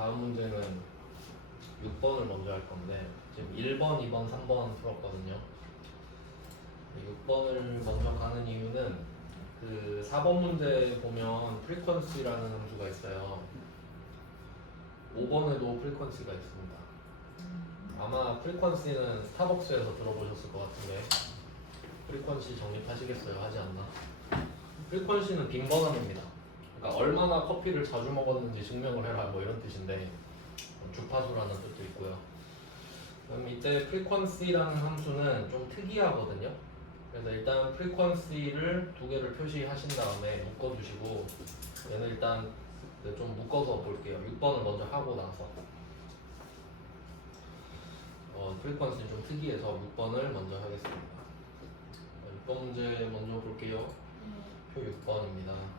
다음 문제는 6번을 먼저 할 건데 지금 1번, 2번, 3번 풀었거든요. 6번을 먼저 가는 이유는 그 4번 문제 보면 frequency라는 함수가 있어요. 5번에도 frequency가 있습니다. 아마 frequency는 스타벅스에서 들어보셨을 것 같은데 frequency 정립하시겠어요? 하지 않나? frequency는 빈번함입니다. 그러니까 얼마나 커피를 자주 먹었는지 증명을 해라 뭐 이런 뜻인데 주파수라는 뜻도 있고요. 그럼 이때 frequency라는 함수는 좀 특이하거든요. 그래서 일단 frequency를 두 개를 표시하신 다음에 묶어주시고 얘는 일단 좀 묶어서 볼게요. 6번을 먼저 하고 나서 frequency 좀 특이해서 6번을 먼저 하겠습니다. 6번 문제 먼저 볼게요. 표 6번입니다.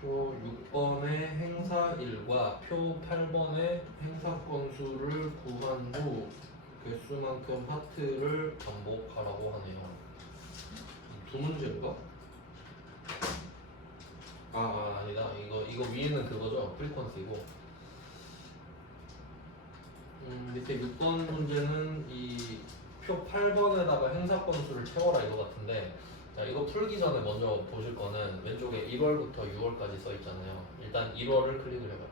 표 6번의 행사 1과 표 8번의 행사 건수를 구한 후 개수만큼 파트를 반복하라고 하네요. 두 문제인가? 아니다. 이거 위에는 그거죠. 프리퀀시고. 밑에 6번 문제는 이 표 8번에다가 행사 건수를 채워라 이거 같은데, 자, 이거 풀기 전에 먼저 보실 거는 왼쪽에 1월부터 6월까지 써 있잖아요. 일단 1월을 클릭을 해봐요.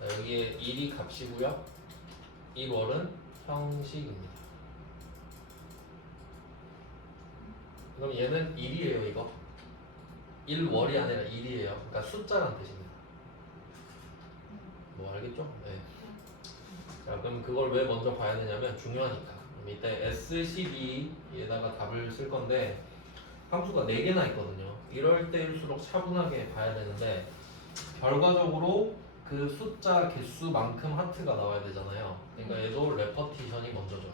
자, 여기에 1이 값이고요. 1월은 형식입니다. 그럼 얘는 1이에요, 이거. 1월이 아니라 1이에요. 그러니까 숫자란 뜻입니다. 뭐 알겠죠? 네. 자, 그럼 그걸 왜 먼저 봐야 되냐면 중요하니까. 이때 S12에다가 답을 쓸 건데 함수가 4개나 있거든요. 이럴 때일수록 차분하게 봐야 되는데 결과적으로 그 숫자 개수만큼 하트가 나와야 되잖아요. 그러니까 얘도 레퍼티션이 먼저죠.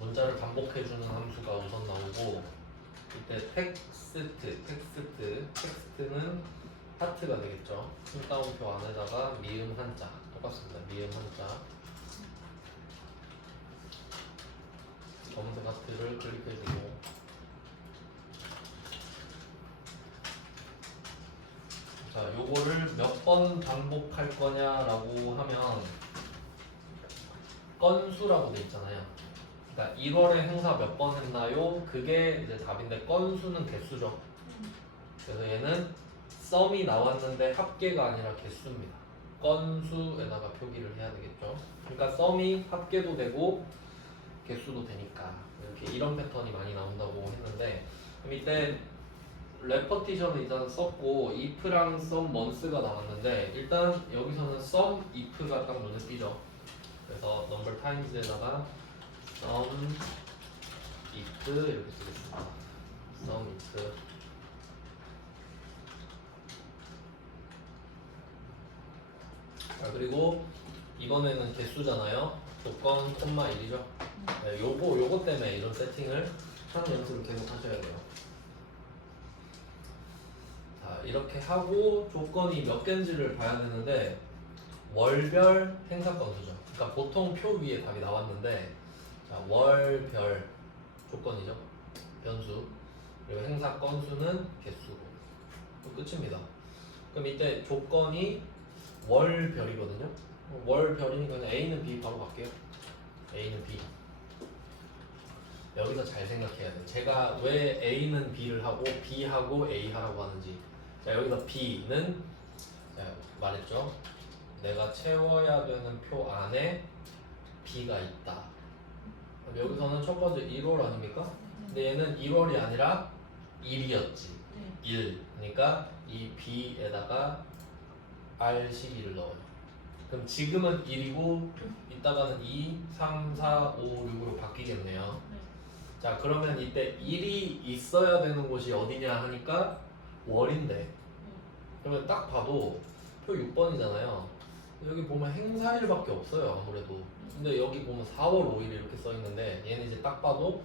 문자를 반복해주는 함수가 우선 나오고, 이때 텍스트는 하트가 되겠죠. 숨다운표 안에다가 미음 한자 똑같습니다. 미음 한자 검색 하트를 클릭해주고, 자, 요거를 몇 번 반복할 거냐라고 하면 건수라고 돼 있잖아요. 그러니까 1월에 행사 몇 번 했나요? 그게 이제 답인데 건수는 개수죠. 그래서 얘는 썸이 나왔는데 합계가 아니라 개수입니다. 건수에다가 표기를 해야 되겠죠. 그러니까 썸이 합계도 되고 개수도 되니까 이렇게 이런 패턴이 많이 나온다고 했는데, 그럼 이때 레퍼티션을 일단 썼고 if랑 sum months가 나왔는데 일단 여기서는 sum if가 딱 눈에 띄죠. 그래서 number times에다가 sum if 이렇게 쓰겠습니다. sum if. 자, 그리고 이번에는 개수잖아요. 조건 콤마 1이죠. 네, 요거 때문에 이런 세팅을 하는 연습을 계속 하셔야 돼요. 자, 이렇게 하고 조건이 몇 개인지를 봐야 되는데 월별 행사 건수죠. 그러니까 보통 표 위에 답이 나왔는데, 자, 월별 조건이죠. 변수. 그리고 행사 건수는 개수고. 끝입니다. 그럼 이때 조건이 월별이거든요. 월별이니까 A는 B 바로 갈게요. A는 B. 여기서 잘 생각해야 돼. 제가 왜 A는 B를 하고 B하고 A 하라고 하는지. 자, 여기서 B는, 자, 말했죠. 내가 채워야 되는 표 안에 B가 있다. 여기서는 첫 번째 1월 아닙니까? 근데 얘는 1월이 아니라 1이었지. 1. 그러니까 이 B에다가 R 시기를 넣어요. 그럼 지금은 1이고 이따가는 2, 3, 4, 5, 6으로 바뀌겠네요. 자, 그러면 이때 1이 있어야 되는 곳이 어디냐 하니까 월인데, 그러면 딱 봐도 표 6번이잖아요. 여기 보면 행사일밖에 없어요, 아무래도. 근데 여기 보면 4월 5일 이렇게 써 있는데 얘는 이제 딱 봐도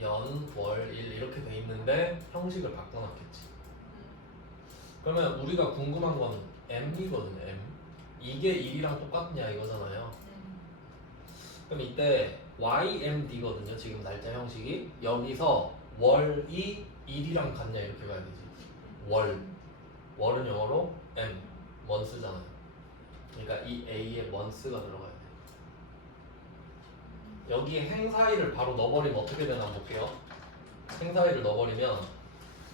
연, 월, 일 이렇게 돼 있는데 형식을 바꿔놨겠지. 그러면 우리가 궁금한 건 m이거든요. m. 이게 1이랑 똑같냐 이거잖아요. 그럼 이때 ymd거든요. 지금 날짜 형식이 여기서 월이 1이랑 같냐 이렇게 봐야 되지. 월은 영어로 m, months잖아요. 그러니까 이 a에 months가 들어가야 돼. 여기에 행사일을 바로 넣어버리면 어떻게 되나 한번 볼게요. 행사일을 넣어버리면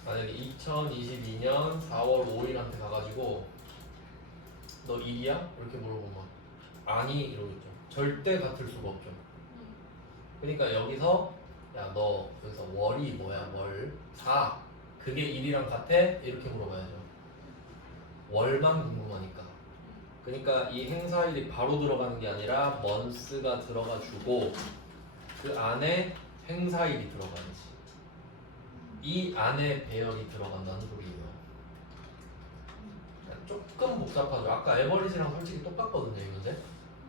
만약에 2022년 4월 5일한테 가가지고 너 1이야? 이렇게 물어보면 아니 이러겠죠. 절대 같을 수가 없죠. 그러니까 여기서 야 너 여기서 월이 뭐야 월 4 그게 1이랑 같아? 이렇게 물어봐야죠. 월만 궁금하니까. 그러니까 이 행사일이 바로 들어가는 게 아니라 months가 들어가주고 그 안에 행사일이 들어가야지. 이 안에 배열이 들어간다는 소리예요. 조금 복잡하죠. 아까 에버리지랑 솔직히 똑같거든요 이 문제.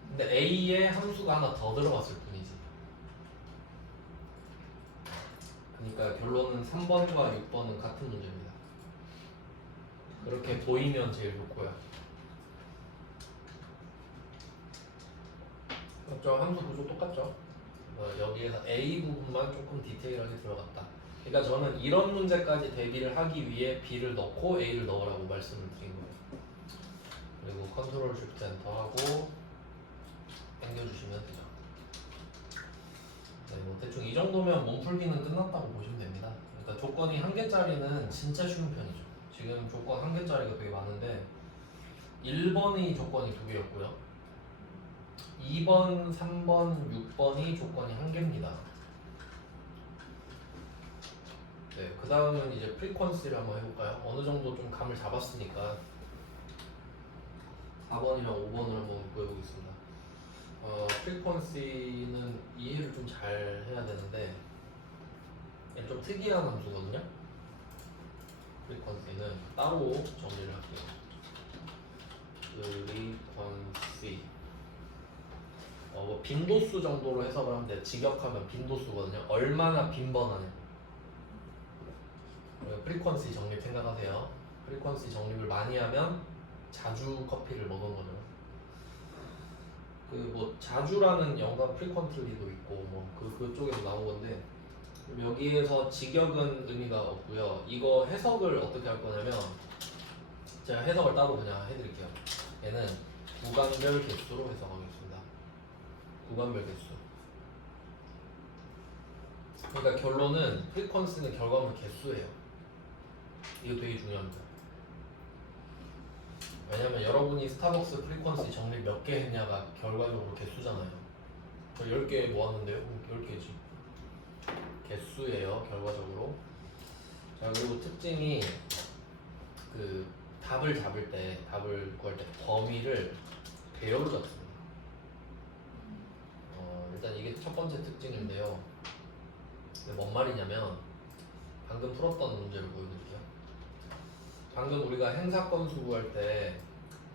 근데 A에 함수가 하나 더 들어갔을 뿐이지. 그러니까 결론은 3번과 6번은 같은 문제입니다. 그렇게 보이면 제일 좋고요. 그렇죠. 함수 구조 똑같죠. 여기에서 A 부분만 조금 디테일하게 들어갔다. 그러니까 저는 이런 문제까지 대비를 하기 위해 B를 넣고 A를 넣으라고 말씀을 드린 거예요. 그리고 컨트롤 쉬프트 엔터 하고 당겨주시면 되죠. 네, 뭐 대충 이 정도면 몸풀기는 끝났다고 보시면 됩니다. 그러니까 조건이 1개짜리는 진짜 쉬운 편이죠. 지금 조건 1개짜리가 되게 많은데 1번이 조건이 2개였고요. 2번, 3번, 6번이 조건이 1개입니다. 네, 그 다음은 이제 프리퀀시를 한번 해볼까요? 어느 정도 좀 감을 잡았으니까 4번이랑 5번을 한번 구해보겠습니다. 프리퀀시는 이해를 좀 잘 해야 되는데 좀 특이한 함수거든요. 프리퀀시는 따로 정리를 할게요. 프리퀀시 뭐 빈도수 정도로 해석을 하면 돼요. 직역하면 빈도수거든요. 얼마나 빈번하냐. 프리퀀시 정립 생각하세요. 프리퀀시 정립을 많이 하면 자주 커피를 먹은 거죠. 그 뭐 자주라는 영감 프리퀀틀리도 있고 뭐 그쪽에서 나온 건데 여기에서 직역은 의미가 없고요. 이거 해석을 어떻게 할 거냐면 제가 해석을 따로 그냥 해드릴게요. 얘는 구간별 개수로 해석하겠습니다. 구간별 개수. 그러니까 결론은 프리퀀시는 결과물 개수예요. 이거 되게 중요합니다. 왜냐면 여러분이 스타벅스 프리퀀시 정리 몇 개 했냐가 결과적으로 개수잖아요. 저 10개 모았는데요? 10개지. 개수예요, 결과적으로. 자, 그리고 특징이 그 답을 잡을 때, 답을 구할 때 범위를 배열로 잡습니다. 일단 이게 첫 번째 특징인데요. 뭔 말이냐면 방금 풀었던 문제를 보여드릴게요. 방금 우리가 행사 건수 구할 때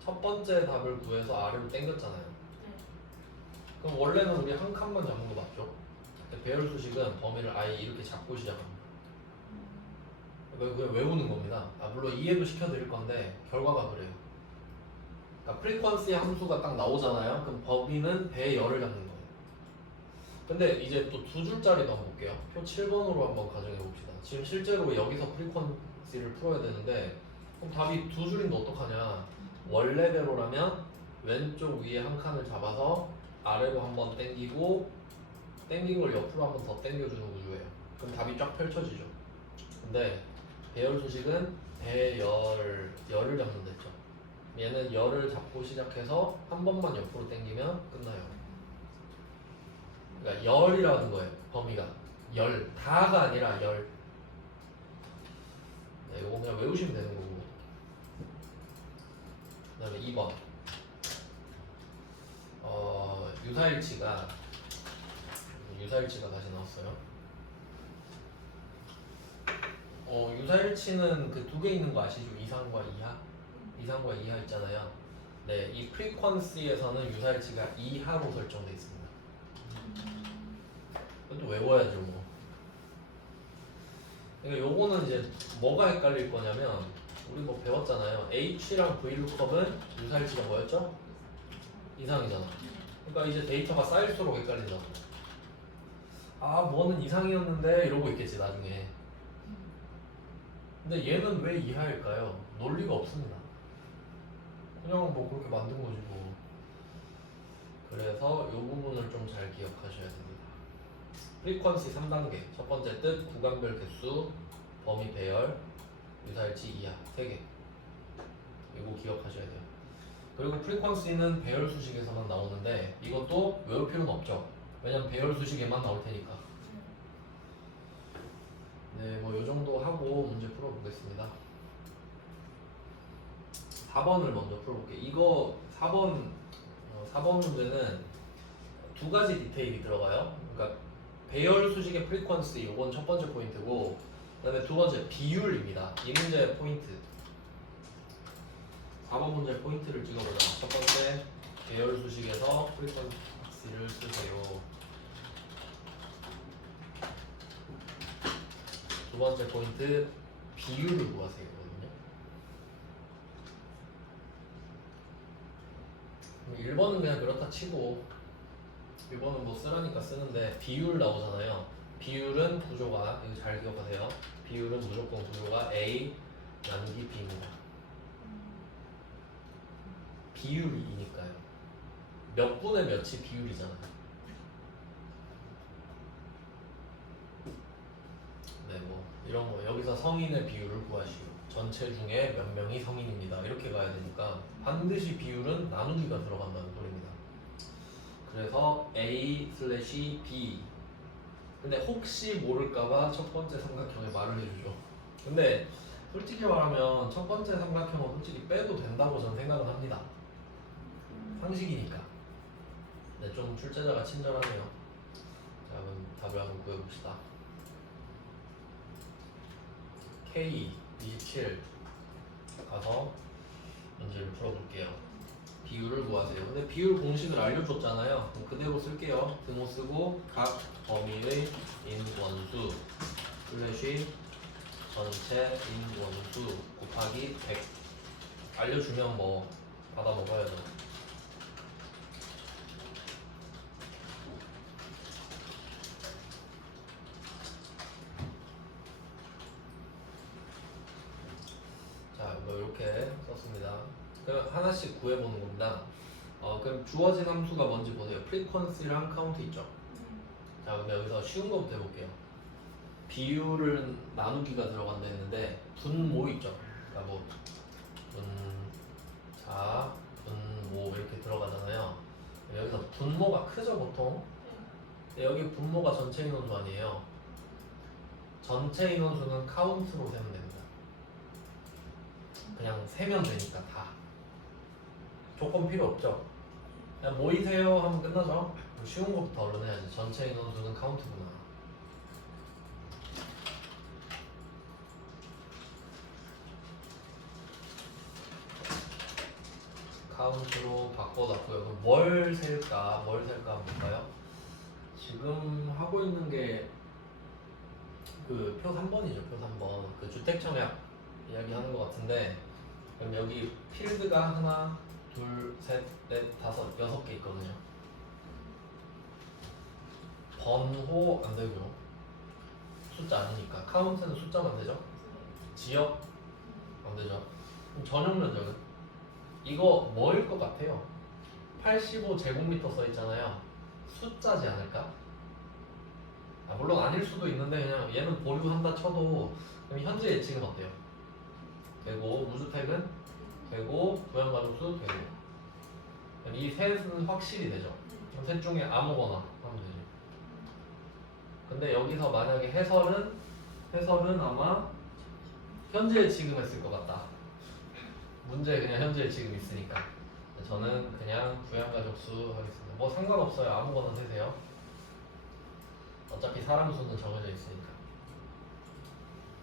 첫 번째 답을 구해서 아래로 당겼잖아요. 그럼 원래는 우리 한 칸만 잡는 거 맞죠? 배열 수식은 범위를 아예 이렇게 잡고 시작합니다. 그냥 외우는 겁니다. 물론 이해도 시켜드릴 건데 결과가 그래요. 그러니까 프리퀀시 함수가 딱 나오잖아요. 그럼 범위는 배열을 잡는 거예요. 근데 이제 또 두 줄짜리도 한번 볼게요. 표 7번으로 한번 가정해 봅시다. 지금 실제로 여기서 프리퀀시를 풀어야 되는데 그럼 답이 두 줄인데 어떡하냐. 원래대로라면 왼쪽 위에 한 칸을 잡아서 아래로 한번 당기고 당긴 걸 옆으로 한번 더 당겨주는 구조예요. 그럼 답이 쫙 펼쳐지죠. 근데 배열 수식은 열을 잡는 데죠. 얘는 열을 잡고 시작해서 한 번만 옆으로 당기면 끝나요. 그러니까 열이라는 거예요. 범위가 열 다가 아니라 열. 네, 이거 그냥 외우시면 되는 거고. 그 다음에 2번 유사일치가 다시 나왔어요. 유사일치는 그 두 개 있는 거 아시죠? 이상과 이하? 이상과 이하 있잖아요. 네, 이 프리퀀시에서는 유사일치가 이하로 설정되어 있습니다. 그것도 외워야죠 뭐. 그러니까 요거는 이제 뭐가 헷갈릴 거냐면 우리 뭐 배웠잖아요. H랑 VLOOKUP은 유사일치가 뭐였죠? 이상이잖아. 그러니까 이제 데이터가 쌓일수록 헷갈린다. 아 뭐는 이상이었는데 이러고 있겠지 나중에. 근데 얘는 왜 이하일까요? 논리가 없습니다. 그냥 뭐 그렇게 만든 거지 뭐. 그래서 이 부분을 좀 잘 기억하셔야 됩니다. 프리퀀시 3단계. 첫 번째 뜻, 구간별 개수, 범위 배열, 유사일치 이하 3개. 이거 기억하셔야 돼요. 그리고 프리퀀시는 배열 수식에서만 나오는데 이것도 외울 필요는 없죠. 왜냐면 배열 수식에만 나올 테니까. 네, 뭐 요 정도 하고 문제 풀어보겠습니다. 4번을 먼저 풀어볼게요. 이거 4번 문제는 두 가지 디테일이 들어가요. 그러니까 배열 수식의 프리퀀시, 이건 첫 번째 포인트고, 그다음에 두 번째 비율입니다. 이 문제의 포인트. 4번 문제 포인트를 찍어보자. 첫 번째 배열 수식에서 프리퀀시를 쓰세요. 두 번째 포인트 비율을 구하세요. 거든요. 1번은 그냥 그렇다 치고 1번은 뭐 쓰라니까 쓰는데 비율 나오잖아요. 비율은 구조가, 이거 잘 기억하세요. 비율은 무조건 구조가 A 나누기 B입니다. 비율이니까요. 몇 분의 몇이 비율이잖아요. 네, 뭐 이런 거 여기서 성인의 비율을 구하시오. 전체 중에 몇 명이 성인입니다. 이렇게 가야 되니까 반드시 비율은 나누기가 들어간다는 소리입니다. 그래서 A/B. 근데 혹시 모를까봐 첫 번째 삼각형에 말을 해주죠. 근데 솔직히 말하면 첫 번째 삼각형은 솔직히 빼도 된다고 저는 생각은 합니다. 상식이니까. 네, 좀 출제자가 친절하네요. 자, 그럼 답을 한번 구해봅시다. K27 가서 문제를 풀어볼게요. 비율을 구하세요. 근데 비율 공식을 알려줬잖아요. 그대로 쓸게요. 등호 쓰고 각 범위의 인원수 슬래시 전체 인원수 곱하기 100 알려주면 뭐 받아 먹어야죠. 자, 뭐 이렇게 썼습니다. 그럼 하나씩 구해보는 겁니다. 그럼 주어진 함수가 뭔지 보세요. 프리퀀시랑 카운트 있죠. 자, 그럼 여기서 쉬운 거부터 해볼게요. 비율을 나누기가 들어간다 했는데 분모 있죠. 그러니까 뭐 분자, 분모 이렇게 들어가잖아요. 여기서 분모가 크죠 보통. 근데 여기 분모가 전체 인원수 아니에요. 전체 인원수는 카운트로 세면 됩니다. 그냥 세면 되니까 다. 조건 필요 없죠. 그냥 모이세요 하면 끝나죠. 쉬운 것부터 얼른 해야지. 전체 인원수는 카운트구나. 카운트로 바꿔놨고요. 그럼 뭘 셀까? 뭘 셀까 한번 볼까요? 지금 하고 있는 게 그 표 3번이죠. 표 3번. 그 주택청약 이야기하는 것 같은데, 그럼 여기 필드가 하나, 둘, 셋, 넷, 다섯, 6개 있거든요. 번호 안 되고요. 숫자 아니니까. 카운트는 숫자만 되죠. 지역 안 되죠. 그럼 전용 면적은 이거 뭐일 것 같아요? 85제곱미터 써 있잖아요. 숫자지 않을까? 물론 아닐 수도 있는데 그냥 얘는 보류한다 쳐도 그럼 현재 예측은 어때요? 되고 무주택은 되고 부양가족수 되고 그럼 이 셋은 확실히 되죠. 그럼 셋 중에 아무거나 하면 되죠. 근데 여기서 만약에 해설은 아마 현재 예측은 했을 것 같다. 문제 그냥 현재 예측은 있으니까 저는 그냥 부양가족수 하겠습니다. 뭐 상관없어요. 아무거나 세세요. 어차피 사람 수는 정해져 있으니까.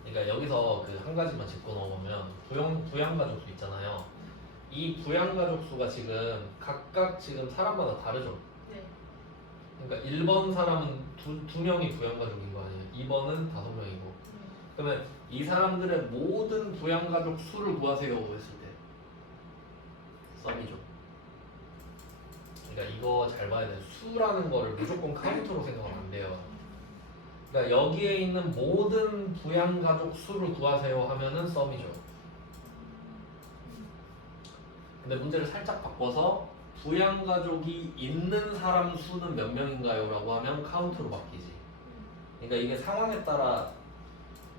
그러니까 여기서 그 한 가지만 짚고 넘어오면 부양가족수 있잖아요. 이 부양가족수가 지금 각각 지금 사람마다 다르죠. 네. 그러니까 1번 사람은 두 명이 부양가족인 거 아니에요. 2번은 5명이고. 그러면 이 사람들의 모든 부양가족 수를 구하세요 했을 때 썸이죠. 그러니까 이거 잘 봐야 돼. 수라는 거를 무조건 카운트로 생각하면 안 돼요. 그러니까 여기에 있는 모든 부양가족 수를 구하세요 하면은 썸이죠. 근데 문제를 살짝 바꿔서 부양가족이 있는 사람 수는 몇 명인가요? 라고 하면 카운트로 바뀌지. 그러니까 이게 상황에 따라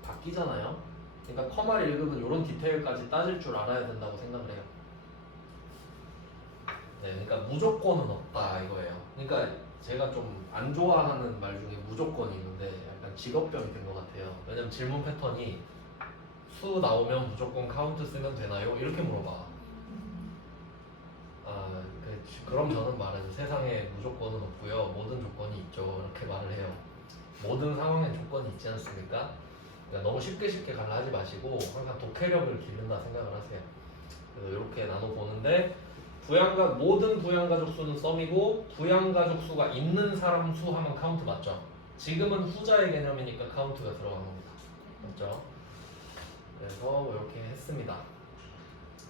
바뀌잖아요. 그러니까 커말 1급은 이런 디테일까지 따질 줄 알아야 된다고 생각을 해요. 네, 그러니까 무조건은 없다 이거예요. 그러니까 제가 좀 안 좋아하는 말 중에 무조건이 있는데 약간 직업병이 된 것 같아요. 왜냐면 질문 패턴이 수 나오면 무조건 카운트 쓰면 되나요? 이렇게 물어봐. 그럼 저는 말하죠. 세상에 무조건은 없고요. 모든 조건이 있죠. 이렇게 말을 해요. 모든 상황엔 조건이 있지 않습니까? 그러니까 너무 쉽게 갈라하지 마시고 항상 독해력을 기른다 생각을 하세요. 그래서 이렇게 나눠보는데 모든 부양가족 수는 썸이고 부양가족 수가 있는 사람 수 하면 카운트 맞죠? 지금은 후자의 개념이니까 카운트가 들어간 겁니다. 맞죠? 그래서 이렇게 했습니다.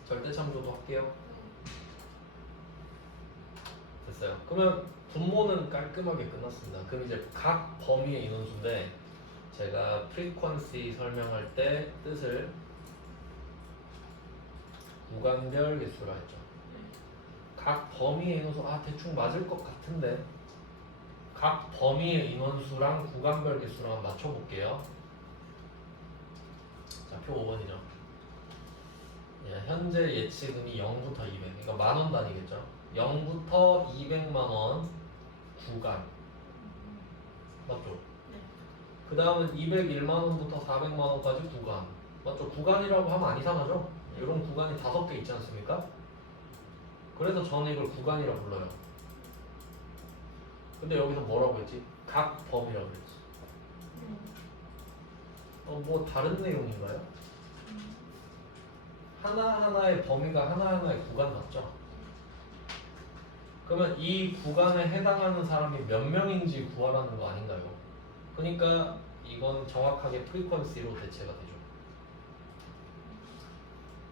절대참조도 할게요. 됐어요. 그러면 분모는 깔끔하게 끝났습니다. 그럼 이제 각 범위의 인원수인데 제가 frequency 설명할 때 뜻을 구간별 개수라 했죠. 각 범위의 인원수 대충 맞을 것 같은데 각 범위의 인원수랑 구간별 개수랑 맞춰볼게요. 자, 표 5번이죠. 현재 예치금이 0부터 200, 그러니까 만원 단위겠죠. 0부터 200만원 구간 맞죠? 네. 그 다음은 201만원부터 400만원까지 구간 맞죠? 구간이라고 하면 안 이상하죠? 이런 구간이 5개 있지 않습니까? 그래서 저는 이걸 구간이라 불러요. 근데 여기서 뭐라고 했지? 각 범위라고 했지. 뭐 다른 내용인가요? 하나하나의 범위가 하나하나의 구간 맞죠? 그러면 이 구간에 해당하는 사람이 몇 명인지 구하라는 거 아닌가요? 그러니까 이건 정확하게 프리퀀시로 대체가 되죠.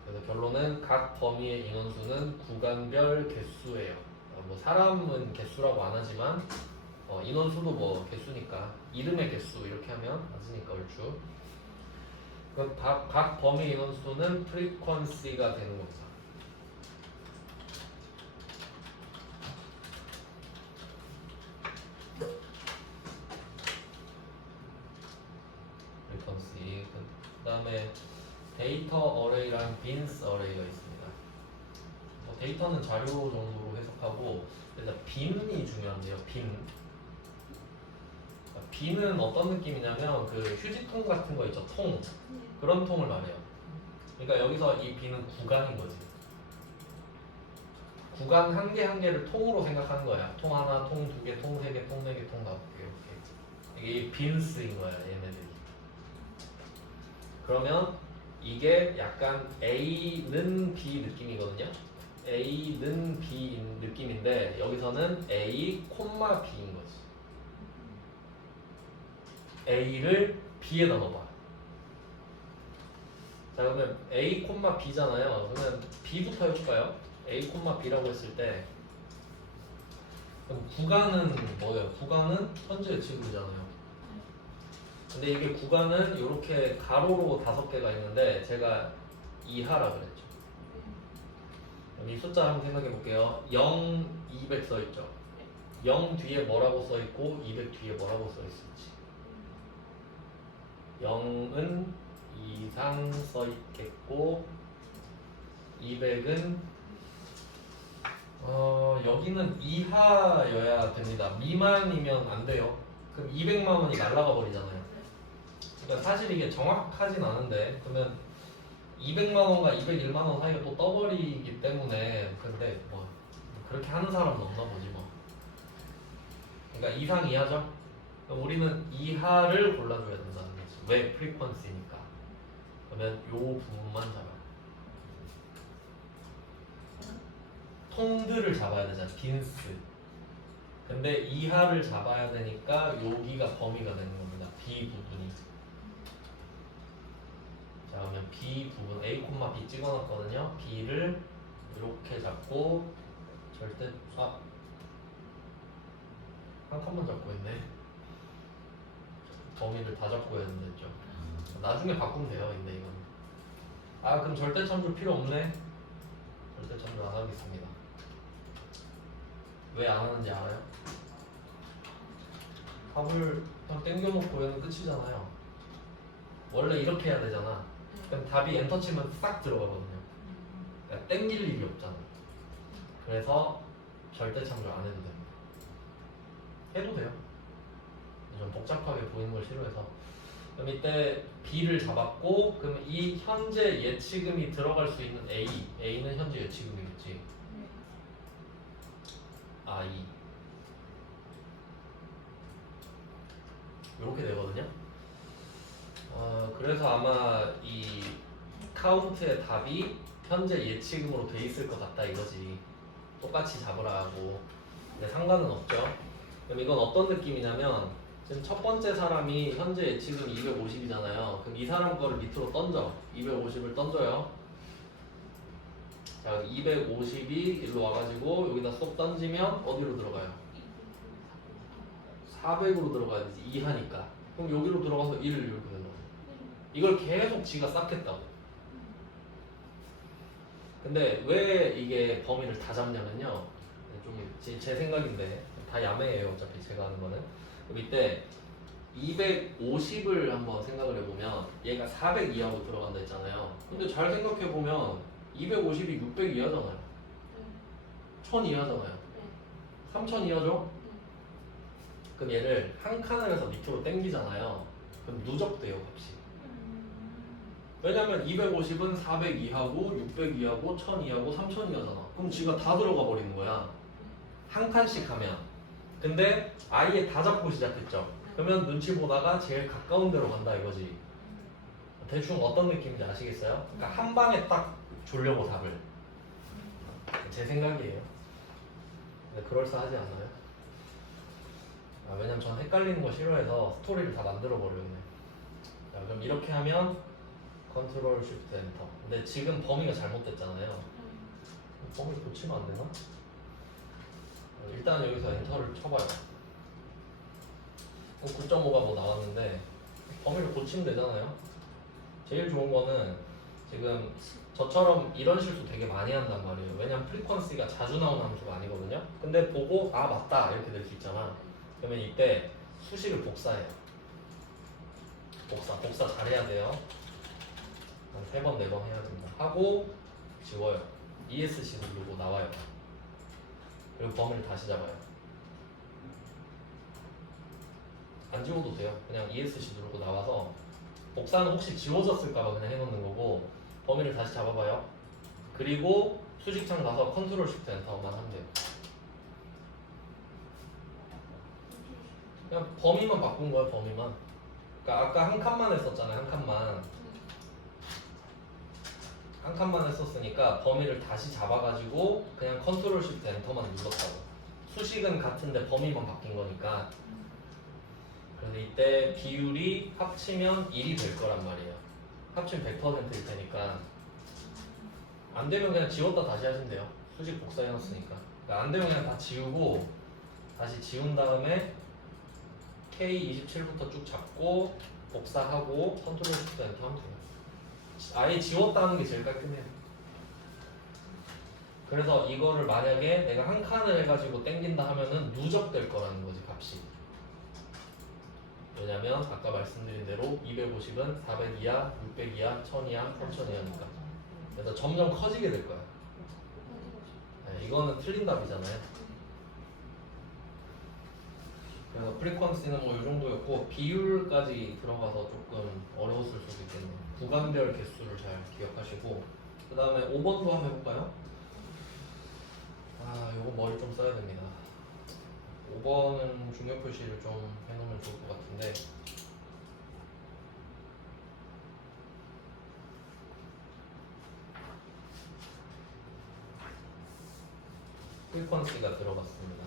그래서 결론은 각 범위의 인원수는 구간별 개수예요. 뭐 사람은 개수라고 안 하지만 인원수도 뭐 개수니까 이름의 개수 이렇게 하면 맞으니까 얼추. 각 범위 인원수는 프리퀀시가 되는 겁니다. 프리퀀시. 그 다음에 데이터 어레이랑 빈스 어레이가 있습니다. 데이터는 자료 정도로 해석하고 일단 빈이 중요한데요. 빈은 어떤 느낌이냐면 그 휴지통 같은 거 있죠. 통. 그런 통을 말해요. 그러니까 여기서 이 빈은 구간인 거지. 구간 한 개 한 개를 통으로 생각하는 거야. 통 하나, 통 두 개, 통 세 개, 통 네 개, 통 다섯 개 이렇게. 이게 빈스인 거야, 얘네들이. 그러면 이게 약간 A는 B 느낌이거든요. A는 B 느낌인데 여기서는 A, 콤마 B인 거지. A를 B에다 넣어봐. 자, 그러면 A, B잖아요. 그러면 B부터 해볼까요? A, B라고 했을 때 그럼 구간은 뭐예요? 구간은 현재 예치금이잖아요. 근데 이게 구간은 이렇게 가로로 5개가 있는데 제가 이하라 그랬죠. 그럼 이 숫자 한번 생각해 볼게요. 0, 200 써있죠. 0 뒤에 뭐라고 써있고 200 뒤에 뭐라고 써있을지. 0은 이상 써있겠고 200은 여기는 이하여야 됩니다. 미만이면 안 돼요. 그럼 200만 원이 날아가 버리잖아요. 그러니까 사실 이게 정확하진 않은데 그러면 200만 원과 201만 원 사이가 또 떠버리기 때문에 근데 뭐 그렇게 하는 사람은 없나 보지 뭐. 그러니까 이상 이하죠. 우리는 이하를 골라줘야 된다는 거지. 왜? 프리퀀시니까. 그러면 요 부분만 잡아요. 통들을 잡아야 되잖아. 빈스. 근데 이하를 잡아야 되니까 여기가 범위가 되는 겁니다. B 부분이. B 부분 A, B 찍어놨거든요. B를 이렇게 잡고 절대 한 칸만 잡고 있네. 범위를 다 잡고 했는데 했죠. 나중에 바꾸면 돼요. 근데 이건 그럼 절대 참조 필요 없네. 절대 참조 안 하겠습니다. 왜 안 하는지 알아요? 답을 그냥 땡겨놓고 얘는 끝이잖아요. 원래 이렇게 해야 되잖아. 그럼 답이 엔터 치면 싹 들어가거든요. 그러니까 땡길 일이 없잖아. 그래서 절대 참조 안 해도 됩니다. 해도 돼요. 좀 복잡하게 보이는 걸 싫어해서. 그럼 이때 B를 잡았고, 그럼 이 현재 예치금이 들어갈 수 있는 A는 현재 예치금이겠지. I 이렇게 되거든요. 그래서 아마 이 카운트의 답이 현재 예치금으로 돼 있을 것 같다 이거지. 똑같이 잡으라 하고. 근데 상관은 없죠. 그럼 이건 어떤 느낌이냐면 지금 첫 번째 사람이 현재 예치금이 250이잖아요. 그럼 이 사람 거를 밑으로 던져. 250을 던져요. 자, 250이 일로 와가지고 여기다 쏙 던지면 어디로 들어가요? 400으로 들어가야 되지. 2 하니까. 그럼 여기로 들어가서 1을 이렇게 되는 거예요. 이걸 계속 지가 쌓겠다고. 근데 왜 이게 범위를 다 잡냐면요. 좀 제 생각인데 다 야매예요. 어차피 제가 하는 거는. 그럼 이때 250을 한번 생각을 해보면 얘가 400 이하고 들어간다 했잖아요. 근데 잘 생각해보면 250이 600 이하잖아요. 1000 이하잖아요. 3000 이하죠? 그럼 얘를 한 칸을 해서 밑으로 당기잖아요. 그럼 누적돼요, 값이. 왜냐면 250은 400 이하고 600 이하고 1000 이하고 3000 이하잖아. 그럼 지가 다 들어가 버리는 거야. 한 칸씩 하면. 근데 아예 다 잡고 시작했죠. 그러면 눈치 보다가 제일 가까운 데로 간다 이거지. 대충 어떤 느낌인지 아시겠어요? 그러니까 한 방에 딱 주려고 답을. 제 생각이에요. 근데 그럴싸하지 않나요? 왜냐면 전 헷갈리는 거 싫어해서 스토리를 다 만들어 버렸네. 자, 그럼 이렇게 하면 컨트롤 쉬프트 엔터. 근데 지금 범위가 잘못됐잖아요. 범위 고치면 안 되나? 일단 여기서 엔터를 쳐봐요. 9.5가 뭐 나왔는데 범위를 고치면 되잖아요. 제일 좋은 거는 지금 저처럼 이런 실수 되게 많이 한단 말이에요. 왜냐면 프리퀀시가 자주 나오는 함수가 아니거든요. 근데 보고 맞다 이렇게 될 수 있잖아. 그러면 이때 수식을 복사해요. 복사 잘해야 돼요. 한 3번, 4번 해야 된다. 하고 지워요. ESC 누르고 나와요. 그리고 범위를 다시 잡아요. 안 지워도 돼요. 그냥 ESC 누르고 나와서 복사는 혹시 지워졌을까봐 그냥 해놓는 거고 범위를 다시 잡아봐요. 그리고 수식창 가서 컨트롤 쉬프트 엔터만 하면 돼요. 그냥 범위만 바꾼 거예요. 범위만. 그러니까 아까 한 칸만 했었잖아요. 한 칸만 했었으니까 범위를 다시 잡아가지고 그냥 컨트롤 쉬프트 엔터만 눌렀다고. 수식은 같은데 범위만 바뀐 거니까. 그래서 이때 비율이 합치면 1이 될 거란 말이에요. 합치면 100%일 테니까. 안 되면 그냥 지웠다 다시 하시면 돼요. 수식 복사해놨으니까. 그러니까 안 되면 그냥 다 지우고 다시 지운 다음에 K27부터 쭉 잡고 복사하고 컨트롤 쉬프트 엔터 하면 돼요. 아예 지웠다는 게 제일 깔끔해요. 그래서 이거를 만약에 내가 한 칸을 해가지고 땡긴다 하면은 누적될 거라는 거지 값이. 왜냐면 아까 말씀드린 대로 250은 400 이하, 600 이하, 1000 이하, 3000 이하니까. 그래서 점점 커지게 될 거야. 네, 이거는 틀린 답이잖아요. 그래서 프리퀀시는 뭐 이 정도였고 비율까지 들어가서 조금 어려웠을 수도 있겠네요. 구간별 개수를 잘 기억하시고 그 다음에 5번도 한번 해볼까요? 요거 머리 좀 써야 됩니다. 5번은 중요 표시를 좀 해놓으면 좋을 것 같은데 프리퀀시가 들어갔습니다.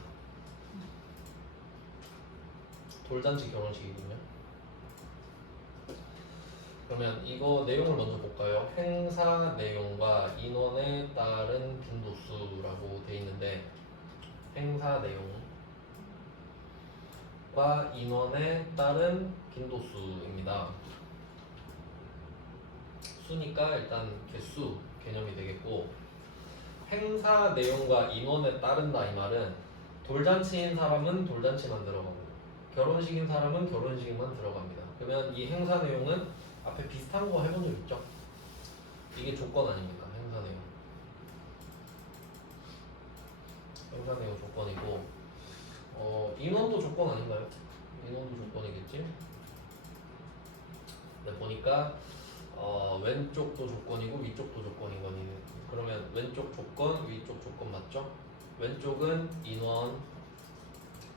돌잔치 결혼식이군요. 그러면 이거 내용을 먼저 볼까요? 행사 내용과 인원에 따른 빈도수라고 돼 있는데 행사 내용과 인원에 따른 빈도수입니다. 수니까 일단 개수 개념이 되겠고 행사 내용과 인원에 따른다 이 말은 돌잔치인 사람은 돌잔치만 들어가고 결혼식인 사람은 결혼식만 들어갑니다. 그러면 이 행사 내용은 앞에 비슷한 거 해본 적 있죠? 이게 조건 아닙니까? 행사 내용. 행사 내용 조건이고 인원도 조건 아닌가요? 인원도 조건이겠지? 근데 보니까 왼쪽도 조건이고 위쪽도 조건인 거니 그러면 왼쪽 조건, 위쪽 조건 맞죠? 왼쪽은 인원,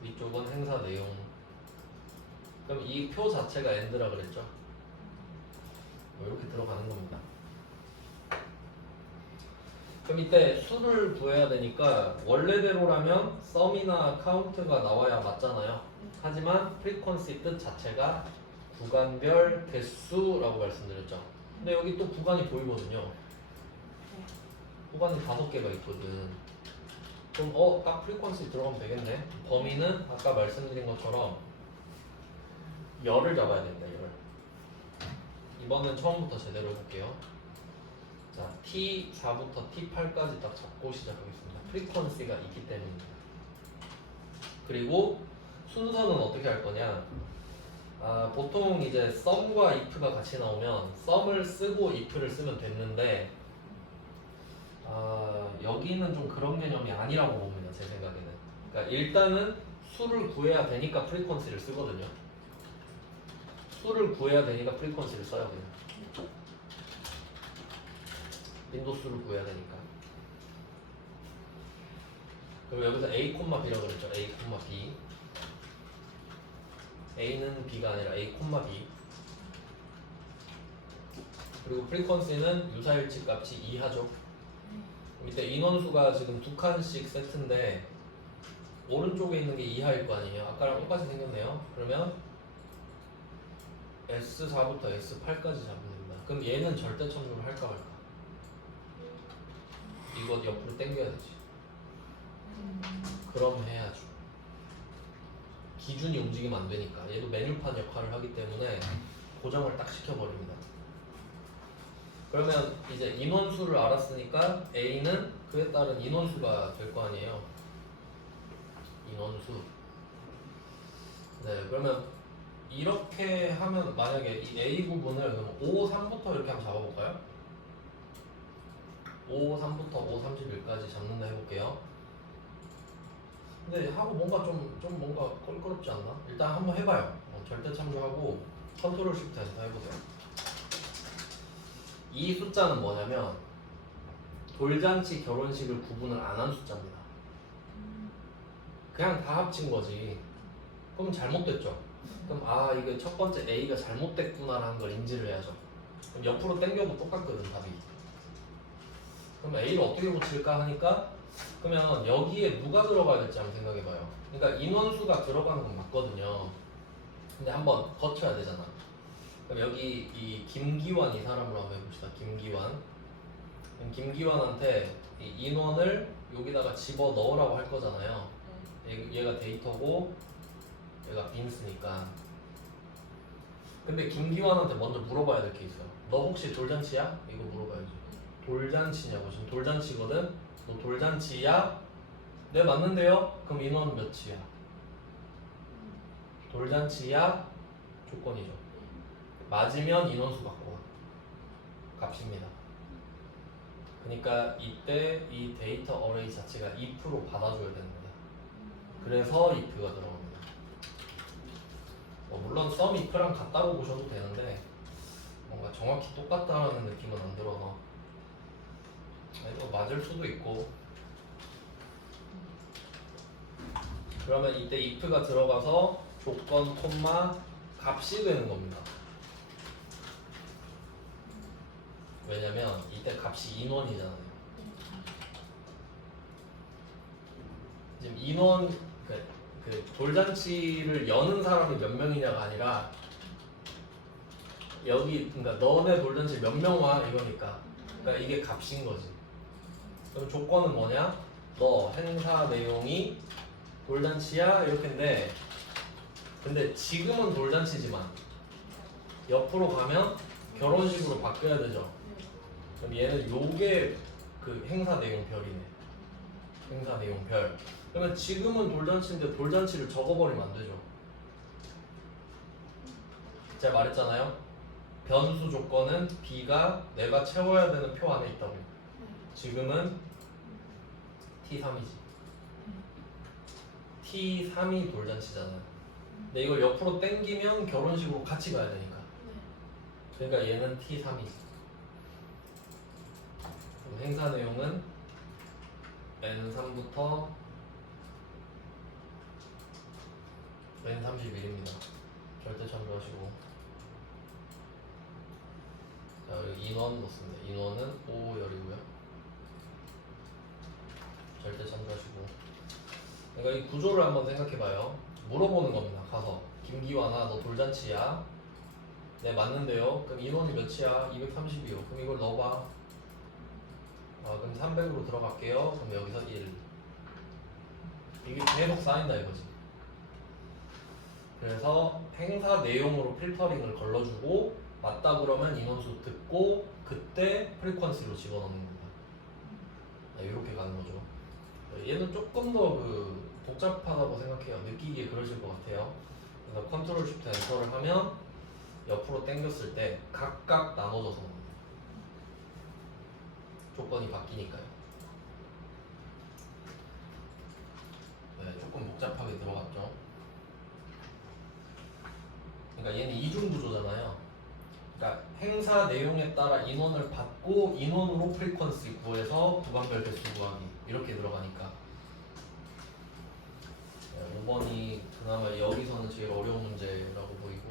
위쪽은 행사 내용. 그럼 이 표 자체가 AND라 그랬죠? 이렇게 들어가는 겁니다. 그럼 이때 수를 구해야 되니까 원래대로라면 썸이나 카운트가 나와야 맞잖아요. 하지만 frequency 뜻 자체가 구간별 개수라고 말씀드렸죠. 근데 여기 또 구간이 보이거든요. 구간이 5개가 있거든. 그럼 딱 frequency 들어가면 되겠네. 범위는 아까 말씀드린 것처럼 열을 잡아야 됩니다. 열. 이번엔 처음부터 제대로 해볼게요. 자, T4부터 T8까지 딱 잡고 시작하겠습니다. 프리퀀시가 있기 때문입니다. 그리고 순서는 어떻게 할 거냐? 보통 이제 썸과 if가 같이 나오면 썸을 쓰고 if를 쓰면 됐는데 여기는 좀 그런 개념이 아니라고 봅니다. 제 생각에는. 그러니까 일단은 수를 구해야 되니까 프리퀀시를 쓰거든요. 수를 구해야 되니까 프리퀀시를 써요. 그냥. 빈도수를 구해야 되니까. 그리고 여기서 A, B라고 그랬죠. A, B. A는 B가 아니라 A, B. 그리고 프리퀀시는 유사일치 값이 2하죠. 밑에 인원수가 지금 2칸씩 세트인데 오른쪽에 있는 게 2하일 거 아니에요. 아까랑 똑같이 생겼네요. 그러면 S4부터 S8까지 잡으면 됩니다. 그럼 얘는 절대 참조를 할까 말까? 이거 옆으로 당겨야 되지. 그럼 해야죠. 기준이 움직이면 안 되니까. 얘도 메뉴판 역할을 하기 때문에 고정을 딱 시켜버립니다. 그러면 이제 인원수를 알았으니까 A는 그에 따른 인원수가 될 거 아니에요. 인원수. 네, 그러면 이렇게 하면 만약에 이 A 부분을 그럼 5, 3부터 이렇게 한번 잡아볼까요? 5, 3부터 5, 31까지 잡는다 해볼게요. 근데 하고 뭔가 좀 뭔가 껄끄럽지 않나? 일단 한번 해봐요. 절대 참조하고 컨트롤 쉬프트 엔터 해보세요. 이 숫자는 뭐냐면 돌잔치 결혼식을 구분을 안 한 숫자입니다. 그냥 다 합친 거지. 그럼 잘못됐죠. 그럼 이게 첫 번째 A가 잘못됐구나라는 걸 인지를 해야죠. 그럼 옆으로 당겨도 똑같거든 답이. 그럼 A를 어떻게 고칠까 하니까 그러면 여기에 누가 들어가야 될지 한번 생각해봐요. 그러니까 인원수가 들어가는 건 맞거든요. 근데 한번 거쳐야 되잖아. 그럼 여기 이 김기환 이 사람으로 한번 해봅시다. 김기환. 그럼 김기환한테 이 인원을 여기다가 집어 넣으라고 할 거잖아요. 얘가 데이터고 얘가 빈스니까. 근데 김기환한테 먼저 물어봐야 될 게 있어요. 너 혹시 돌잔치야? 이거 물어봐야지. 돌잔치냐고. 지금 돌잔치거든? 너 돌잔치야? 네 맞는데요? 그럼 인원 몇이야? 돌잔치야? 조건이죠. 맞으면 인원수 갖고 와. 값입니다. 그러니까 이때 이 데이터 어레이 자체가 if로 받아줘야 되는 거야. 그래서 if가 들어갑니다. 물론 sum if랑 같다고 보셔도 되는데 뭔가 정확히 똑같다라는 느낌은 안 들어서 이거 맞을 수도 있고. 그러면 이때 if가 들어가서 조건 콤마 값이 되는 겁니다. 왜냐면 이때 값이 인원이잖아요. 지금 인원 그 돌잔치를 여는 사람이 몇 명이냐가 아니라 여기 그러니까 너네 돌잔치 몇 명 와 이거니까. 그러니까 이게 값인 거지. 그럼 조건은 뭐냐? 너 행사 내용이 돌잔치야 이렇게인데 근데 지금은 돌잔치지만 옆으로 가면 결혼식으로 바뀌어야 되죠. 그럼 얘는 요게 그 행사 내용 별이네. 행사 내용 별. 그러면 지금은 돌잔치인데 돌잔치를 적어버리면 안 되죠. 제가 말했잖아요. 변수 조건은 B가 내가 채워야 되는 표 안에 있다고. 지금은 T3이지. T3이 돌잔치잖아요. 근데 이걸 옆으로 당기면 결혼식으로 같이 가야 되니까. 그러니까 얘는 T3이지. 그럼 행사 내용은 N3부터 N31입니다. 절대 참조하시고. 자, 여기 인원 넣습니다. 인원은 5열이고요. 절대 참조하시고. 그러니까 이 구조를 한번 생각해봐요. 물어보는 겁니다. 가서 김기환아 너 돌잔치야? 네 맞는데요. 그럼 인원이 몇이야? 230이요. 그럼 이걸 넣어봐. 그럼 300으로 들어갈게요. 그럼 여기서 1. 이게 계속 쌓인다 이거지. 그래서 행사 내용으로 필터링을 걸러주고 맞다 그러면 인원수 듣고 그때 프리퀀시로 집어넣는 겁니다. 이렇게 가는 거죠. 얘는 조금 더 그 복잡하다고 생각해요. 느끼기에 그러실 것 같아요. 그래서 컨트롤 쉬프트 엔터를 하면 옆으로 당겼을 때 각각 나눠져서 나옵니다. 조건이 바뀌니까요. 네, 조금 복잡하게 들어갔죠. 그러니까 얘는 이중 구조잖아요. 그러니까 행사 내용에 따라 인원을 받고 인원으로 프리퀀시 구해서 구간별 개수 구하기 이렇게 들어가니까 5번이 그나마 여기서는 제일 어려운 문제라고 보이고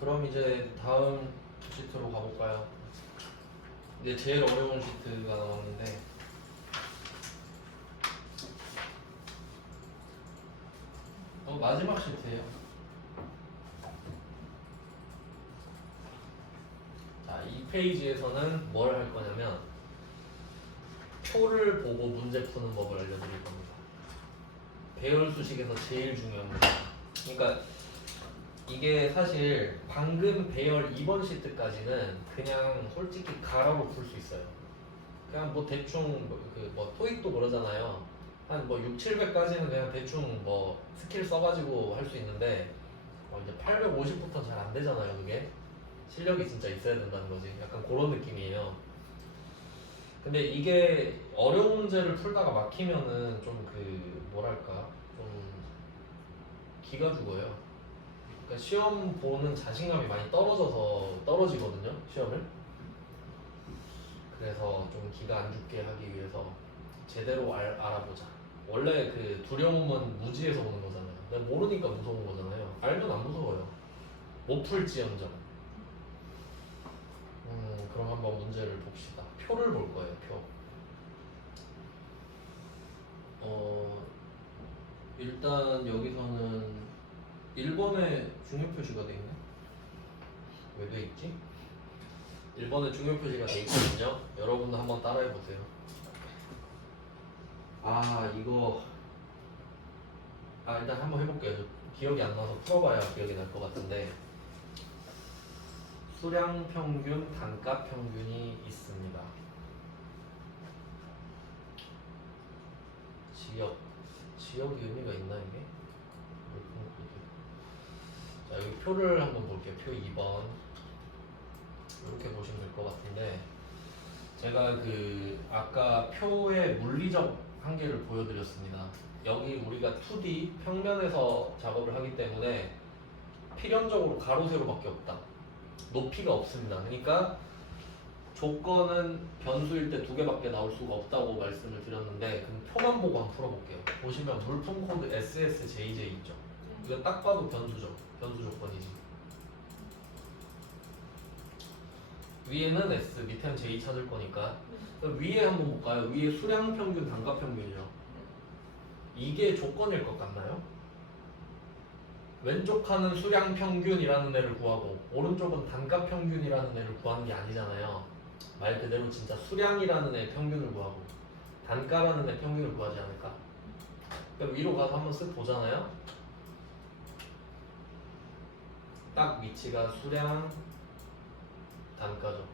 그럼 이제 다음 시트로 가볼까요? 이제 제일 어려운 시트가 나왔는데 마지막 시트예요. 자, 이 페이지에서는 뭘 할 거냐면 표를 보고 문제 푸는 법을 알려드릴 겁니다. 배열 수식에서 제일 중요한 문제. 그러니까 이게 사실 방금 배열 2번 시트까지는 그냥 솔직히 가로로 풀 수 있어요. 그냥 뭐 대충 뭐 토익도 그러잖아요. 한 뭐 6, 700까지는 그냥 대충 뭐 스킬 써가지고 할 수 있는데 이제 850부터 잘 안 되잖아요. 그게 실력이 진짜 있어야 된다는 거지. 약간 그런 느낌이에요. 근데 이게 어려운 문제를 풀다가 막히면은 좀 뭐랄까 좀 기가 죽어요. 그러니까 시험 보는 자신감이 많이 떨어지거든요. 시험을. 그래서 좀 기가 안 죽게 하기 위해서 제대로 알아보자. 원래 두려움은 무지에서 오는 거잖아요. 내가 모르니까 무서운 거잖아요. 알면 안 무서워요. 못 풀지언정. 그럼 한번 문제를 봅시다. 표를 볼 거예요. 표. 일단 여기서는 1번에 중요 표시가 돼 있네. 왜 돼 있지? 1번에 중요 표시가 돼 있거든요. 여러분도 한번 따라해 보세요. 이거 일단 한번 해볼게요. 기억이 안 나서 풀어봐야 기억이 날 것 같은데 수량 평균, 단가 평균이 있습니다. 지역이 의미가 있나 이게? 자, 여기 표를 한번 볼게요. 표 2번 이렇게 보시면 될 것 같은데 제가 아까 표의 물리적 한계를 보여드렸습니다. 여기 우리가 2D 평면에서 작업을 하기 때문에 필연적으로 가로 세로밖에 없다. 높이가 없습니다. 그러니까 조건은 변수일 때 2개밖에 나올 수가 없다고 말씀을 드렸는데 그럼 표만 보고 한번 풀어볼게요. 보시면 물품 코드 SSJJ 있죠. 이거 딱 봐도 변수죠. 변수 조건이지. 위에는 S, 밑에는 J 찾을 거니까 그럼 위에 한번 볼까요? 위에 수량 평균, 단가 평균이요. 이게 조건일 것 같나요? 왼쪽 칸은 수량 평균이라는 애를 구하고 오른쪽은 단가 평균이라는 애를 구하는 게 아니잖아요. 말 그대로 진짜 수량이라는 애 평균을 구하고 단가라는 애 평균을 구하지 않을까? 그럼 위로 가서 한번 쓱 보잖아요. 딱 위치가 수량 단가죠.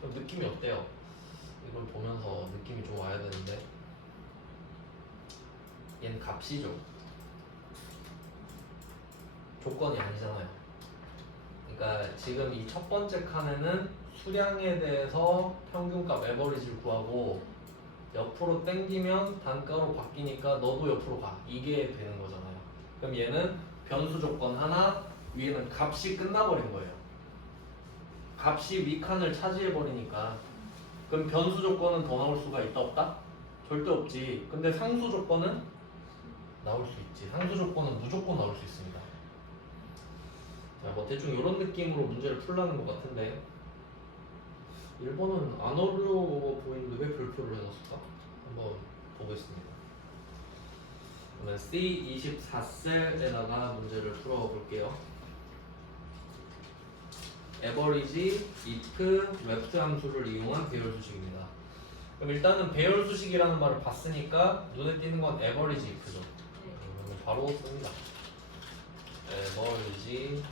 그럼 느낌이 어때요? 이걸 보면서 느낌이 좀 와야 되는데 얘는 값이죠. 조건이 아니잖아요. 그러니까 지금 이 첫 번째 칸에는 수량에 대해서 평균값 에버리지를 구하고 옆으로 당기면 단가로 바뀌니까 너도 옆으로 가. 이게 되는 거잖아요. 그럼 얘는 변수 조건 하나, 위에는 값이 끝나버린 거예요. 값이 위 칸을 차지해버리니까 그럼 변수 조건은 더 나올 수가 있다 없다? 절대 없지. 근데 상수 조건은 나올 수 있지. 상수 조건은 무조건 나올 수 있습니다. 자, 뭐 대충 이런 느낌으로 문제를 풀라는 것 같은데 1번은 안 어려워 보이는데 왜 별표를 해놨을까? 한번 보겠습니다. 그러면 C24셀에다가 문제를 풀어볼게요. 에버리지, if, 웹트 함수를 이용한 배열 수식입니다. 그럼 일단은 배열 수식이라는 말을 봤으니까 눈에 띄는 건 에버리지 if죠. 그러면 바로 씁니다. 에버리지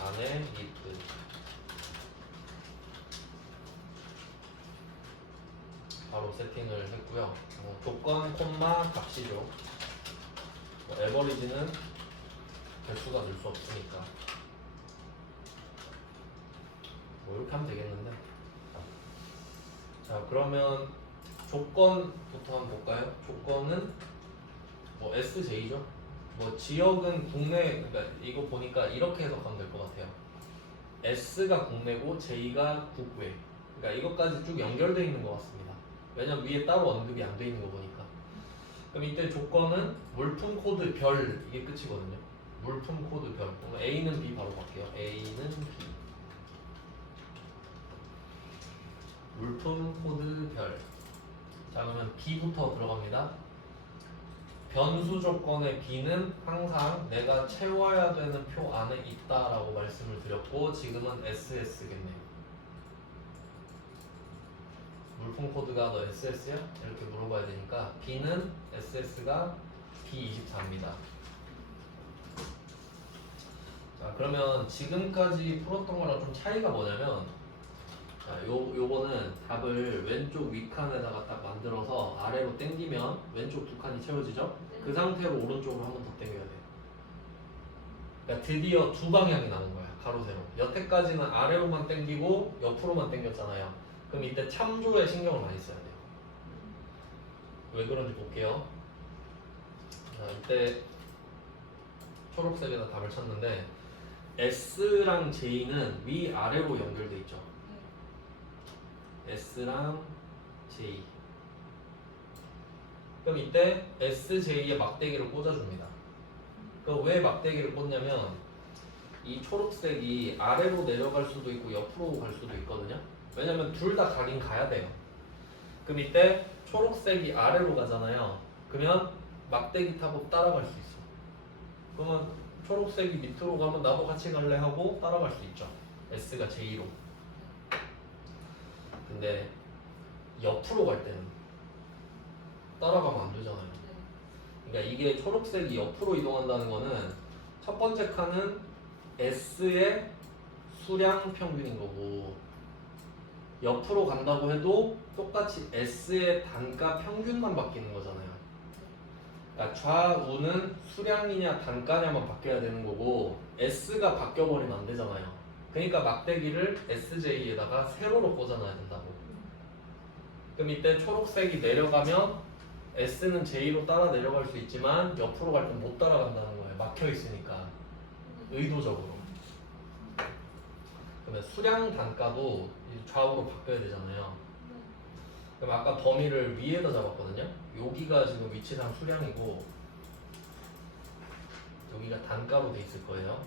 안에 if 바로 세팅을 했고요. 조건 콤마 값이죠. 에버리지는 개수가 될 수 없으니까 뭐 이렇게 하면 되겠는데. 자, 그러면 조건부터 한번 볼까요? 조건은 뭐 SJ죠. 뭐 지역은 국내, 그러니까 이거 보니까 이렇게 해석하면 될 것 같아요. S가 국내고 J가 국외. 그러니까 이것까지 쭉 연결되어 있는 것 같습니다. 왜냐면 위에 따로 언급이 안 돼 있는 거 보니까. 그럼 이때 조건은 물품 코드 별, 이게 끝이거든요. 물품 코드 별. 그럼 A는 B 바로 갈게요. A는 B. 물품 코드 별. 자, 그러면 B부터 들어갑니다. 변수 조건의 B는 항상 내가 채워야 되는 표 안에 있다라고 말씀을 드렸고 지금은 SS겠네요. 물품 코드가 너 SS야? 이렇게 물어봐야 되니까 B는 SS가 B24입니다. 자, 그러면 지금까지 풀었던 거랑 좀 차이가 뭐냐면 자, 요거는 답을 왼쪽 윗칸에다가 딱 만들어서 아래로 당기면 왼쪽 두 칸이 채워지죠? 그 상태로 오른쪽으로 한 번 더 당겨야 돼요. 그러니까 드디어 두 방향이 나온 거야. 가로 세로. 여태까지는 아래로만 당기고 옆으로만 당겼잖아요. 그럼 이때 참조에 신경을 많이 써야 돼요. 왜 그런지 볼게요. 자, 이때 초록색에다 답을 찾는데 S랑 J는 위아래로 연결돼 있죠. S랑 J. 그럼 이때 SJ에 막대기를 꽂아줍니다. 그럼 왜 막대기를 꽂냐면 이 초록색이 아래로 내려갈 수도 있고 옆으로 갈 수도 있거든요. 왜냐면 둘 다 가긴 가야 돼요. 그럼 이때 초록색이 아래로 가잖아요. 그러면 막대기 타고 따라갈 수 있어. 그러면 초록색이 밑으로 가면 나도 같이 갈래 하고 따라갈 수 있죠. S가 J로. 근데 옆으로 갈 때는 따라가면 안 되잖아요. 그러니까 이게 초록색이 옆으로 이동한다는 거는 첫 번째 칸은 S의 수량 평균인 거고 옆으로 간다고 해도 똑같이 S의 단가 평균만 바뀌는 거잖아요. 그러니까 좌우는 수량이냐 단가냐만 바뀌어야 되는 거고 S가 바뀌어버리면 안 되잖아요. 그러니까 막대기를 SJ에다가 세로로 꽂아놔야 된다고. 그럼 이때 초록색이 내려가면 S는 J로 따라 내려갈 수 있지만 옆으로 갈 땐 못 따라간다는 거예요. 막혀 있으니까 의도적으로. 그러면 수량 단가도 좌우로 바뀌어야 되잖아요. 그럼 아까 범위를 위에다 잡았거든요. 여기가 지금 위치상 수량이고 여기가 단가로 돼 있을 거예요.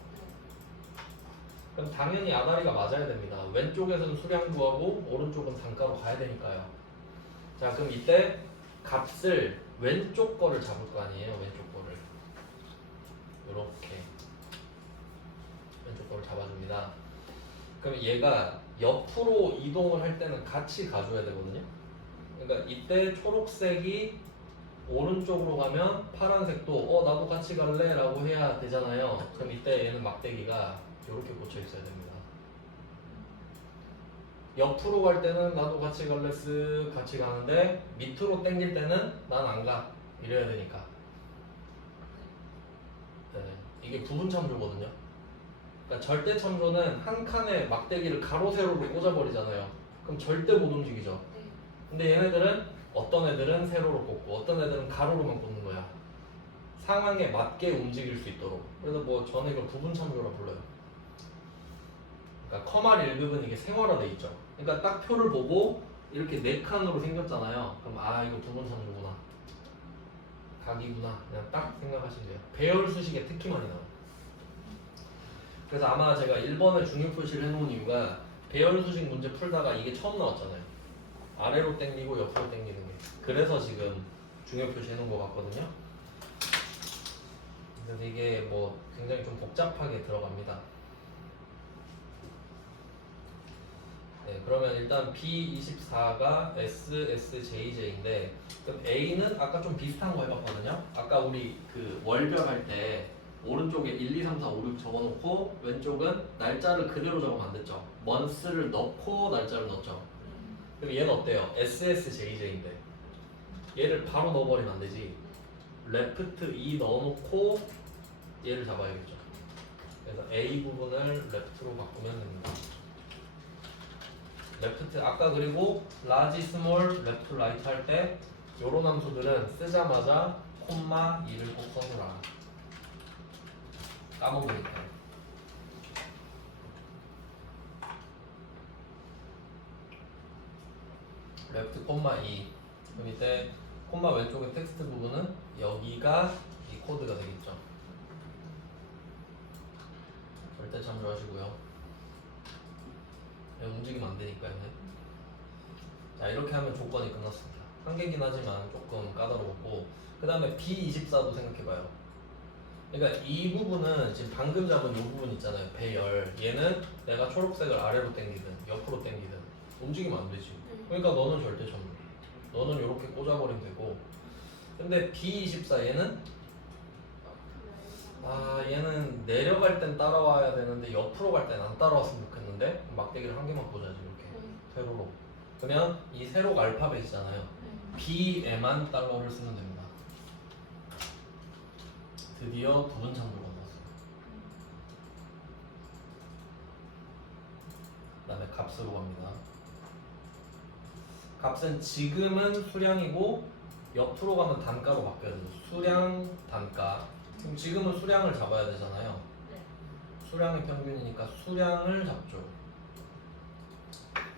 그럼 당연히 아다리가 맞아야 됩니다. 왼쪽에서는 수량 구하고 오른쪽은 단가로 가야 되니까요. 자, 그럼 이때 값을 왼쪽 거를 잡을 거 아니에요. 왼쪽 거를. 이렇게 왼쪽 거를 잡아줍니다. 그럼 얘가 옆으로 이동을 할 때는 같이 가줘야 되거든요. 그러니까 이때 초록색이 오른쪽으로 가면 파란색도 나도 같이 갈래 라고 해야 되잖아요. 그럼 이때 얘는 막대기가 이렇게 꽂혀 있어야 됩니다. 옆으로 갈 때는 나도 같이 갈래 쓱 같이 가는데 밑으로 당길 때는 난 안 가 이래야 되니까. 네, 이게 부분 참조거든요. 그러니까 절대 참조는 한 칸에 막대기를 가로 세로로 꽂아버리잖아요. 그럼 절대 못 움직이죠. 근데 얘네들은 어떤 애들은 세로로 꽂고 어떤 애들은 가로로만 꽂는 거야. 상황에 맞게 움직일 수 있도록. 그래서 뭐 저는 이걸 부분 참조라 불러요. 그러니까 커말 1급은 이게 생활화돼 있죠. 그러니까 딱 표를 보고 이렇게 네 칸으로 생겼잖아요. 그럼 이거 부분 참조구나. 각이구나. 그냥 딱 생각하시면 돼요. 배열 수식에 특히 많이 나와요. 그래서 아마 제가 1번에 중요 표시를 해놓은 이유가 배열 수식 문제 풀다가 이게 처음 나왔잖아요. 아래로 당기고 옆으로 당기는 게. 그래서 지금 중요 표시 해놓은 것 같거든요. 그래서 이게 뭐 굉장히 좀 복잡하게 들어갑니다. 네, 그러면 일단 B24가 SSJJ인데 그럼 A는 아까 좀 비슷한 거 해봤거든요. 아까 우리 그 월별 할 때 오른쪽에 1, 2, 3, 4, 5, 6 적어놓고 왼쪽은 날짜를 그대로 적으면 안 됐죠. months를 넣고 날짜를 넣었죠. 그럼 얘는 어때요? SSJJ인데 얘를 바로 넣어버리면 안 되지. left E 넣어놓고 얘를 잡아야겠죠. 그래서 A 부분을 left로 바꾸면 됩니다. 레프트 아까 그리고 large, small, left, right 할 때 요런 함수들은 쓰자마자 콤마 2를 꼭 써줘라. 까먹으니까. left, 콤마 2. 그럼 이때 콤마 왼쪽의 텍스트 부분은 여기가 이 코드가 되겠죠. 절대 참조하시고요. 움직이면 안 되니까요. 자, 이렇게 하면 조건이 끝났습니다. 한 개긴 하지만 조금 까다롭고, 그 다음에 B24도 생각해봐요. 그러니까 이 부분은 지금 방금 잡은 이 부분 있잖아요. 배열. 얘는 내가 초록색을 아래로 당기든 옆으로 당기든 움직이면 안 되지. 그러니까 너는 절대 참조. 너는 이렇게 꽂아버리면 되고. 근데 B24 얘는 얘는 내려갈 땐 따라와야 되는데 옆으로 갈 땐 안 따라왔으면 좋겠는데 막대기를 한 개만 꽂아야지 이렇게 세로로. 그러면 이 세로가 알파벳이잖아요. B에만 달러를 쓰면 됩니다. 드디어 부분 참조가 나왔어요. 그 다음에 값으로 갑니다. 값은 지금은 수량이고 옆으로 가면 단가로 바뀌어야 되죠. 수량, 단가. 그럼 지금은 수량을 잡아야 되잖아요. 수량의 평균이니까 수량을 잡죠.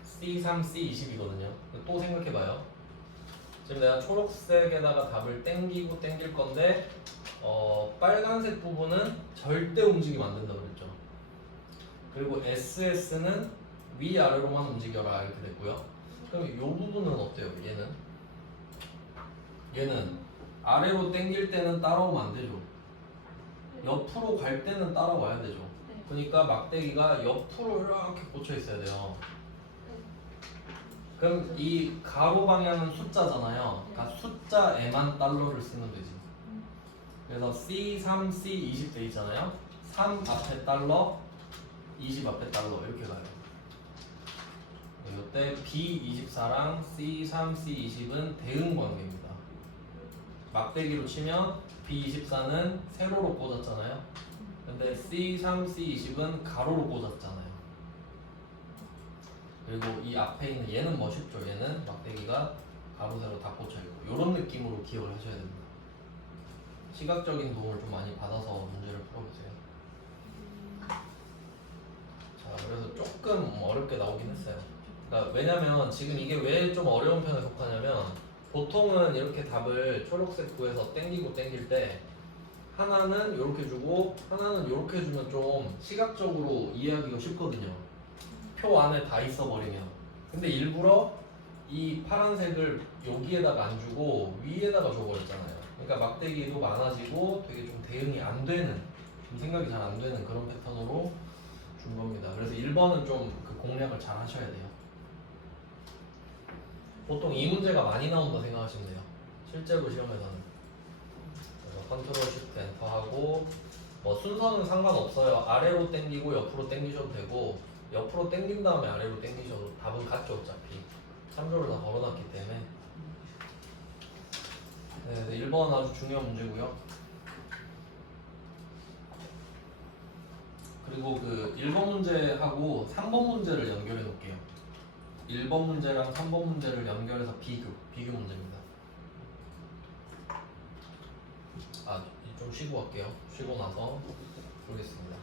C3, C20이거든요. 또 생각해봐요. 지금 내가 초록색에다가 답을 땡기고 땡길 건데 빨간색 부분은 절대 움직이면 안 된다고 그랬죠. 그리고 SS는 위아래로만 움직여라 이렇게 됐고요. 그럼 이 부분은 어때요? 얘는 아래로 땡길 때는 따라오면 안 되죠. 옆으로 갈 때는 따라와야 되죠. 그러니까 막대기가 옆으로 이렇게 꽂혀 있어야 돼요. 그럼 이 가로 방향은 숫자잖아요. 그러니까 숫자에만 달러를 쓰면 되지. 그래서 C3, C20 돼 있잖아요. 3 앞에 달러, 20 앞에 달러 이렇게 가요. 이때 B24랑 C3, C20은 대응 관계입니다. 막대기로 치면 B24는 세로로 꽂았잖아요. 근데 C3, C20은 가로로 꽂았잖아요. 그리고 이 앞에 있는 얘는 뭐 쉽죠? 얘는 막대기가 가로 세로 다 꽂혀있고 이런 느낌으로 기억을 하셔야 됩니다. 시각적인 도움을 좀 많이 받아서 문제를 풀어보세요. 자, 그래서 조금 어렵게 나오긴 했어요. 그러니까 왜냐면 지금 이게 왜 좀 어려운 편에 속하냐면 보통은 이렇게 답을 초록색 구에서 땡기고 땡길 때 하나는 이렇게 주고 하나는 이렇게 주면 좀 시각적으로 이해하기가 쉽거든요. 표 안에 다 있어버리면. 근데 일부러 이 파란색을 여기에다가 안 주고 위에다가 줘버렸잖아요. 그러니까 막대기도 많아지고 되게 좀 대응이 안 되는 좀 생각이 잘 안 되는 그런 패턴으로 준 겁니다. 그래서 1번은 좀 그 공략을 잘 하셔야 돼요. 보통 이 문제가 많이 나온다 생각하시면 돼요. 실제로 시험에서는. 그래서 컨트롤 쉬프트 엔터 하고 뭐 순서는 상관없어요. 아래로 당기고 옆으로 당기셔도 되고 옆으로 당긴 다음에 아래로 당기셔도 답은 같죠 어차피. 참조를 다 걸어놨기 때문에. 네, 1번 아주 중요한 문제고요. 그리고 그 1번 문제하고 3번 문제를 연결해 놓을게요. 1번 문제랑 3번 문제를 연결해서 비교 문제입니다. 좀 쉬고 갈게요. 쉬고 나서 보겠습니다.